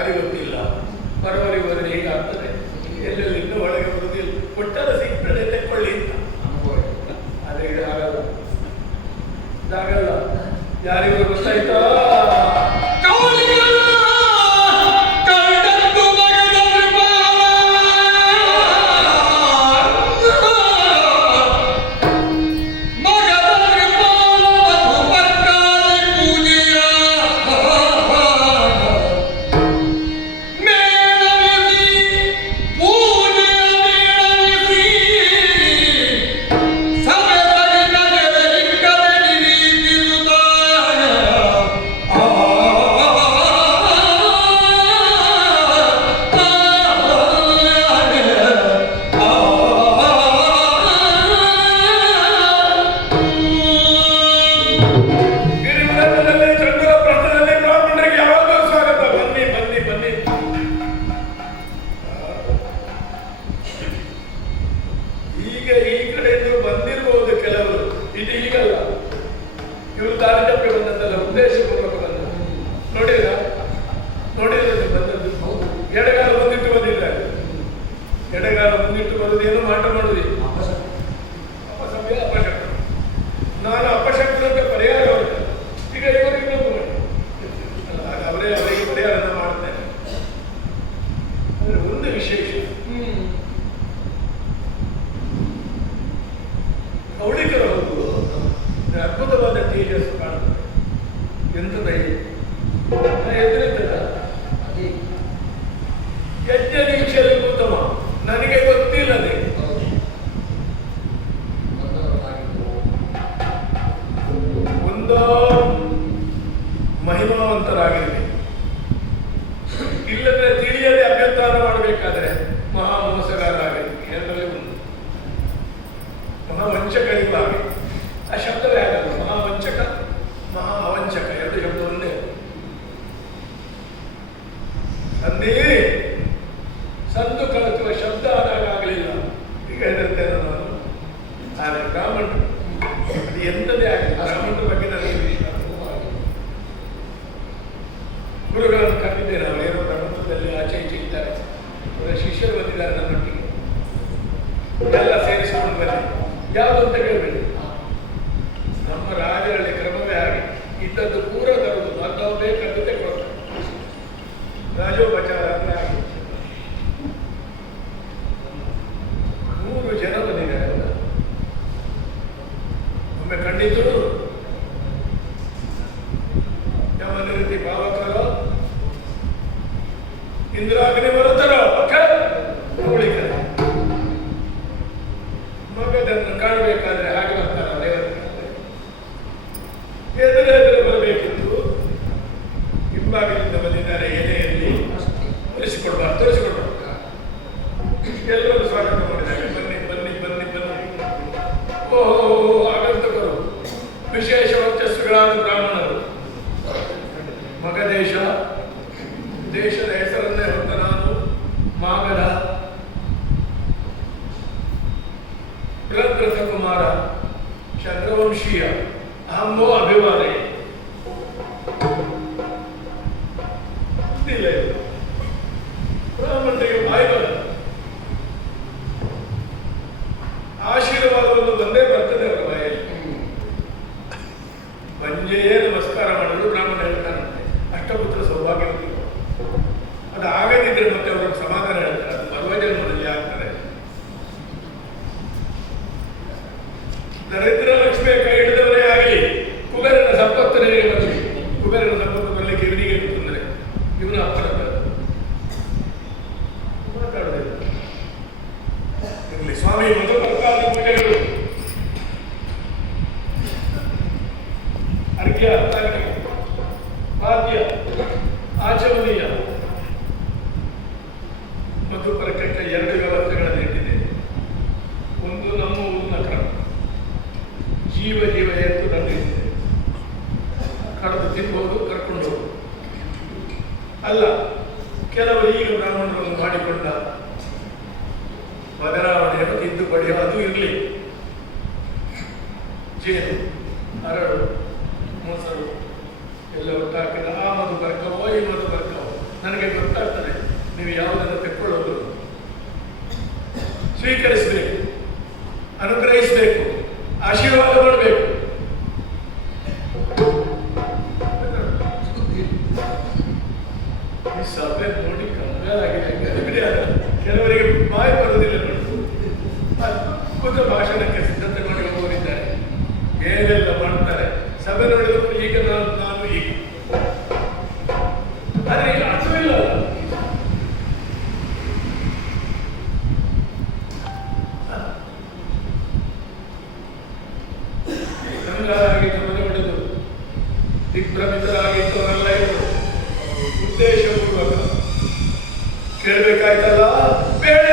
ದಾರಿ ಗೊತ್ತಿಲ್ಲ, ಬರೋವರಿಗೆ ಹೋದರೆ ಹೀಗಾಗ್ತದೆ, ಎಲ್ಲೆಲ್ಲಿ ಇನ್ನೂ ಒಳಗೆ ಬರುವುದಿಲ್ಲ, ಕೊಟ್ಟಲ್ಲ ಸಿಗ್ತದೆ ತೆಕ್ಕೊಳ್ಳಿ ಅಂತ. ಆದರೆ ಇದು ಆಗಲ್ಲ, ಇದಾಗಲ್ಲ. ಯಾರಿಗೂ ಗೊತ್ತಾಯ್ತಾ? ಅದ್ಭುತವಾದ ತೇಜಸ್ಸು ಕಾಣುತ್ತದೆ. ಎಂಥದ ಎದುರಿದ್ದದ ಯಜ್ಞ ದೀಕ್ಷೆಯಲ್ಲಿ ಉತ್ತಮ, ನನಗೆ ಗೊತ್ತಿಲ್ಲದೆ ಒಂದೋ ಮಹಿಮಾವಂತರಾಗಿರಲಿ, ಇಲ್ಲದ್ರೆ ತಿಳಿಯದೆ ಅಭ್ಯಂತರ ಮಾಡಬೇಕಾದ್ರೆ ಮಹಾ ಮೋಸಗಾರರಾಗಲಿ. ಎರಡರಲ್ಲಿ ಒಂದು ಮಹಾವಂಚಕರಿಗಾಗಿ ಆ ಶಬ್ದವೇ ಆಗಲ್ಲ. ಮಹಾವಂಚಕ ಮಹಾ ಅವಂಚಕ ಎರಡು ಶಬ್ದ ಒಂದೇ. ಅಂದೇ ಸಂದು ಕಲಿಸುವ ಶಬ್ದ ಆದಾಗಲಿಲ್ಲ. ಈಗ ಹೆದರ್ತೇನೆ ನಾನು. ಆದರೆ ಬ್ರಾಹ್ಮಣರು ಅದು ಎಂಥದೇ ಆಗಲಿ, ಬ್ರಾಹ್ಮಣರ ಬಗ್ಗೆ ನನಗೆ ವಿಶ್ವಾಸ. ಗುರುಗಳನ್ನು ಕರೆದಿದ್ದೇನೆ, ಅವರೇನೋ ಬ್ರಹ್ಮದಲ್ಲಿ ಆಚೆ ಈಚೆ ಇದ್ದಾರೆ, ಅವರ ಶಿಷ್ಯರು ಬಂದಿದ್ದಾರೆ ನನ್ನೊಟ್ಟಿಗೆ. ಎಲ್ಲ ಸೇರಿಸಿಕೊಂಡು ಬನ್ನಿ, ಯಾವುದು ಅಂತ ಕೇಳಬೇಡಿ. ನಮ್ಮ ರಾಜರಲ್ಲಿ ಕ್ರಮವೇ ಆಗಿ ಇದ್ದದ್ದು ಪೂರ ತರುವುದು, ನಾವು ಬೇಕಂತೆ ಕೊಡ್ತಾರೆ. ರಾಜೋಪಚಾರ ಅಂದ್ರೆ ಆಗಿ 100 ಜನ ಬಂದಿದ್ದಾರೆ. ಒಮ್ಮೆ ಕಂಡಿತು ಯಾವ ರೀತಿ ಭಾವಕರು ಇಂದ್ರಾಗ್ನಿ ಬರುತ್ತಾರೋ ಉಳಿತಾರೆ. ಮಗದನ್ನು ಕಾಣಬೇಕಾದ್ರೆ ಹಾಗೆ ಬರ್ತಾರ ಎದುರೆದುರು ಬರಬೇಕಿತ್ತು. ಹಿಂಭಾಗದಿಂದ ಬಂದಿದ್ದಾರೆ, ಎಲೆಯಲ್ಲಿ ತೋರಿಸಿಕೊಡ್ಬಾರ್ದು. ಎಲ್ಲರೂ ಸ್ವಾಗತ ಮಾಡಿದ್ದಾರೆ. ಬನ್ನಿ ಬನ್ನಿ ಬನ್ನಿ ಬನ್ನಿ. ಓಹೋ, ಆಗಂತಕರು ವಿಶೇಷ ವರ್ಚಸ್ಸುಗಳಾದ ಬ್ರಾಹ್ಮಣರು. ಮಗದೇಶ, ದೇಶದ ಹೆಸರನ್ನೇ ಹೊತ್ತ ನಾನು ಮಾಗಧ ಬೃಹದ್ರಥ ಕುಮಾರ ಚಂದ್ರವಂಶೀಯ ಅಹಂಭೋ ಅಭಿವಾದನೆ. ಬ್ರಾಹ್ಮಣರಿಗೆ ಬಾಯ್ಬಲ ಆಶೀರ್ವಾದವನ್ನು ಬಂದೇ ಬರ್ತದೆ ಅವರ ಬಾಯಲ್ಲಿ. ಬಂಜೆಯೇ ನಮಸ್ಕಾರ ಮಾಡಲು ಬ್ರಾಹ್ಮಣ ಹೇಳ್ತಾರಂತೆ, ಅಷ್ಟಪುತ್ರ ಸೌಭಾಗ್ಯವಂತಿಗಳು. ಅದು ಆಗದಿದ್ರೆ ಮತ್ತೆ ಅವರ ಸಮಾಧಾನ ಹೇಳ್ತಾರೆ, ಅದು ಮರ್ವಜನ್ಮದಲ್ಲಿ ಆಗ್ತದೆ. ದರಿದ್ರ ಲಕ್ಷ್ಮಿಯ ಕೈ ಹಿಡಿದವರೇ ಆಗಲಿ, ಕುಬೇರನ ಸಂಪತ್ತು ನನಗೆ ಬರಲಿ. ಕುಬೇರನ ಸಂಪತ್ತು ಬರಲಿಕ್ಕೆ ಇವನಿಗೆ ತೊಂದರೆ, ಇವನ ಅಪ್ಪನ ಮಾತಾಡೋದಿಲ್ಲ. ಇರಲಿ ಸ್ವಾಮಿ, ಮೊದಲು ಪ್ರಸಾದ ಪೂಜೆಗಳು, ಅರ್ಘ್ಯ, ವಾದ್ಯ, ಆಚಮನೀಯ, ಮಧುಪರ್ಕಕ್ಕೆ 2 ವ್ಯವಸ್ಥೆಗಳನ್ನು ಇಟ್ಟಿದೆ. ಒಂದು ನಮ್ಮ ಊರಿನ ಕ್ರಮ, ಜೀವ ಎತ್ತು ನಡೆದಿದೆ. ಕಳೆದು ತಿನ್ಬಹುದು, ಕರ್ಕೊಂಡು ಹೋಗುದು ಅಲ್ಲ. ಕೆಲವರು ಈಗ ಬ್ರಾಹ್ಮಣರನ್ನು ಮಾಡಿಕೊಂಡ ಬದಲಾವಣೆಯನ್ನು ತಿದ್ದುಪಡಿಯೋ ಅದು ಇರಲಿ. ಜೇನು, ಅರಳು, ಮೊಸರು ಎಲ್ಲ ಒಟ್ಟಾಕಿದ ಆ ಮಧು ಬರ್ಕವೋ ಈ ಮಧು ಬರ್ಕವೋ ನನಗೆ ಗೊತ್ತಾಗ ಈ ಸಭೆ ನೋಡಿ ಕಂಗಾಲಾಗಿದೆ ಬಿಡಿ. ಕೆಲವರಿಗೆ ಬಾಯಿ ಬರುವುದಿಲ್ಲ ನೋಡಿ, ಅದ್ಭುತ ಭಾಷಣಕ್ಕೆ ಸಿದ್ಧತೆ ಮಾಡಿ ಹೋಗಿದ್ದಾರೆ, ಏನೆಲ್ಲ ಮಾಡ್ತಾರೆ. ಸಭೆ ನೋಡಿದ್ರು ಈಗ ನಾನು ಈಗ, ಆದ್ರೆ ಈಗ ಅರ್ಥವಿಲ್ಲ. ಕಂಗಾಲಾಗಿದ್ದು ಮನೆ ಹೊಡೆದು ದಿಗ್ಭ್ರಮಿತರಾಗಿದ್ದವರೆಲ್ಲ ಇವರು ಉದ್ದೇಶಪೂರ್ವಕ ಕೇಳಬೇಕಾಯ್ತಲ್ಲ, ಬೇಡ